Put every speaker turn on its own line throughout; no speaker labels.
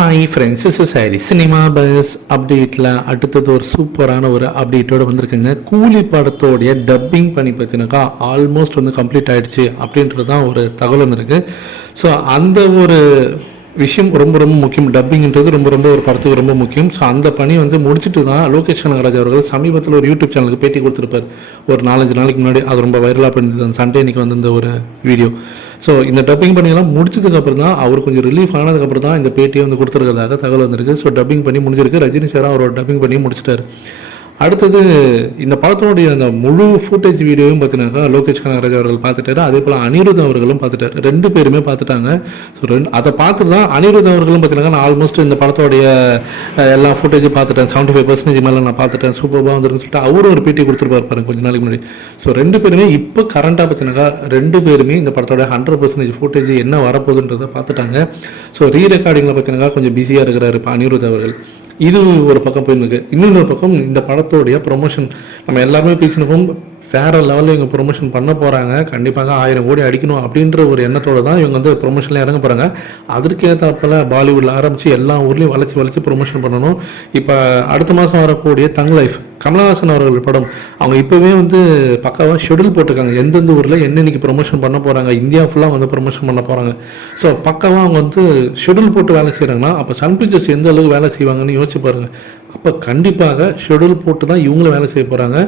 Hi friends is sorry cinema buzz அப்டேட்டில் அடுத்தது ஒரு சூப்பரான ஒரு அப்டேட்டோடு வந்திருக்குங்க. கூலி படத்தோடைய டப்பிங் பண்ணி பார்த்தீங்கன்னாக்கா ஆல்மோஸ்ட் வந்து கம்ப்ளீட் ஆகிடுச்சு அப்படின்றது தான் ஒரு தகவல் வந்திருக்கு. ஸோ அந்த ஒரு விஷயம் ரொம்ப ரொம்ப முக்கியம். டப்பிங்ன்றது ரொம்ப ரொம்ப ஒரு படத்துக்கு ரொம்ப முக்கியம். ஸோ அந்த பணி வந்து முடிச்சுட்டு தான் லோகேஷ் கனகராஜ் அவர்கள் சமீபத்தில் ஒரு யூடியூப் சேனலுக்கு பேட்டி கொடுத்துருப்பார். ஒரு நாலஞ்சு நாளைக்கு முன்னாடி. அது ரொம்ப வைரலாக பண்ணிருந்தது சண்டே இன்னைக்கு வந்திருந்த ஒரு வீடியோ ஸோ இந்த டப்பிங் பண்ணியெல்லாம் முடிச்சதுக்கப்புறம் தான் அவர் கொஞ்சம் ரிலீஃப் ஆனதுக்கப்புறம் தான் இந்த பேட்டியை வந்து கொடுத்துருக்கிறதாக தகவல் வந்திருக்கு. ஸோ டப்பிங் பண்ணி முடிஞ்சிருக்கு. ரஜினி சார் அவரோட டப்பிங் பண்ணி முடிச்சிட்டாரு. அடுத்தது இந்த படத்தினுடைய அந்த முழு ஃபுட்டேஜ் வீடியோவும் பார்த்தீங்கன்னா லோகேஷ் கனகராஜ் அவர்கள் பார்த்துட்டாரு. அதே போல் அனிருத் அவர்களும் பார்த்துட்டாரு. ரெண்டு பேருமே பார்த்துட்டாங்க. ஸோ ரெண்டு அதை பார்த்துட்டு தான் அனிருத் அவர்களும் பார்த்தீங்கன்னா நான் ஆல்மோஸ்ட் இந்த படத்தோடைய எல்லா ஃபுட்டேஜும் பார்த்துட்டேன். செவன்ட்டி ஃபைவ் பர்சன்டேஜ் மேலே நான் பார்த்துட்டேன். சூப்பராக வந்துருக்குன்னு சொல்லிட்டு அவரும் ஒரு பேட்டி கொடுத்துருப்பாரு பாருங்க கொஞ்ச நாளைக்கு முன்னாடி. ஸோ ரெண்டு பேருமே இப்போ கரண்ட்டாக பார்த்தீங்கன்னா ரெண்டு பேருமே இந்த படத்தோட ஹண்ட்ரட் பர்சன்டேஜ் ஃபுட்டேஜ் என்ன வரப்போகுதுன்றதை பார்த்துட்டாங்க. ஸோ ரீ ரெக்கார்டிங்கில் பார்த்தீங்கன்னா கொஞ்சம் பிஸியாக இருக்கிறாரு இப்போ அனிருத் அவர்கள். இது ஒரு பக்கம் போயிருக்கு இன்னொரு பக்கம் இந்த படத்தோடைய ப்ரொமோஷன் நம்ம எல்லாருமே பேசினோம் வேற லெவலில் இவங்க ப்ரொமோஷன் பண்ண போகிறாங்க கண்டிப்பாக ஆயிரம் கோடி அடிக்கணும் அப்படின்ற ஒரு எண்ணத்தோட தான் இவங்க வந்து ப்ரொமோஷனில் இறங்க போகிறாங்க அதற்கேற்றாப்பில் பாலிவுட்டில் ஆரம்பித்து எல்லா ஊர்லேயும் வளைச்சி வளைச்சி ப்ரொமோஷன் பண்ணணும். இப்போ அடுத்த மாதம் வரக்கூடிய தங் லைஃப் கமலஹாசன் அவர்கள் படம் அவங்க இப்போவே வந்து பக்காவாக ஷெடியூல் போட்டிருக்காங்க. எந்தெந்த ஊரில் என்னென்னைக்கு ப்ரொமோஷன் பண்ண போகிறாங்க இந்தியா ஃபுல்லாக வந்து ப்ரொமோஷன் பண்ண போகிறாங்க ஸோ பக்காவாக அவங்க வந்து ஷெடியூல் போட்டு வேலை செய்கிறாங்கன்னா அப்போ சன் பிக்சர்ஸ் எந்த அளவுக்கு வேலை செய்வாங்கன்னு யோசிச்சு பாருங்க. அப்போ கண்டிப்பாக ஷெடியூல் போட்டு தான் இவங்களும் வேலை செய்ய போகிறாங்க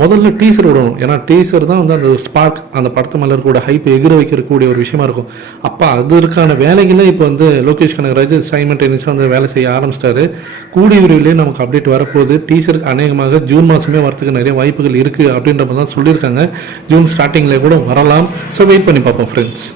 முதல்ல டீசர் விடணும். ஏன்னா டீசர் தான் வந்து அந்த ஸ்பார்க் அந்த படத்து மேலே இருக்கக்கூடிய ஹைப் எகிர வைக்கக்கூடிய ஒரு விஷயமா இருக்கும். அப்போ அதற்கான வேலைகளை இப்போ வந்து லோகேஷ் கனகராஜ் சைமண்டேனியஸாக வந்து வேலை செய்ய ஆரம்பிச்சிட்டாரு. கூடிய விரைவிலே நமக்கு அப்டேட் வரப்போகுது. டீசருக்கு அநேகமாக ஜூன் மாதமே வரத்துக்கு நிறைய வாய்ப்புகள் இருக்குது அப்படின்ற மாதிரி தான் சொல்லியிருக்காங்க. ஜூன் ஸ்டார்டிங்கில் கூட வரலாம். ஸோ வெயிட் பண்ணி பார்ப்போம் ஃப்ரெண்ட்ஸ்